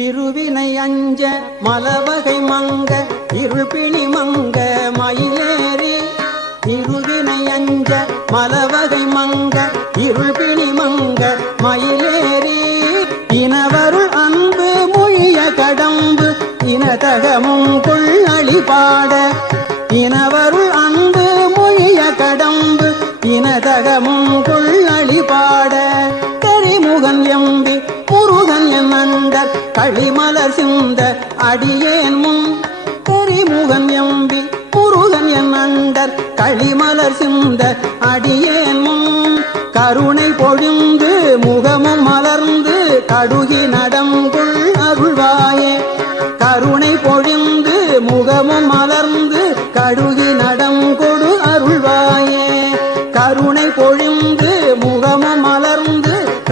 இருவினை அஞ்ச மலவகை மங்க இருள்பிணி மங்க மயிலேறி. இருவினை அஞ்ச மலவகை மங்க இருள்பிணி மங்க மயிலேறி. இனவருள் அன்பு மொழிய கடம்பு இனதகமும் கொள்ளளி பாட இனவருள் அன்பு மொழிய கடம்பு இனதகமும் கொள்ள கழிமலர் சிந்த அடியேன் முன் தெரிமுகன் எம்பி முருகன் என் அண்டர் களிமலர் சிந்த அடியேன் முன் கருணை பொழிந்து முகமும் மலர்ந்து கடுகி நடங்குள் அருள்வாயே. கருணை பொழிந்து முகமும் மலர்ந்து கடுகி நடம் கொடு அருள்வாயே. கருணை பொழிந்து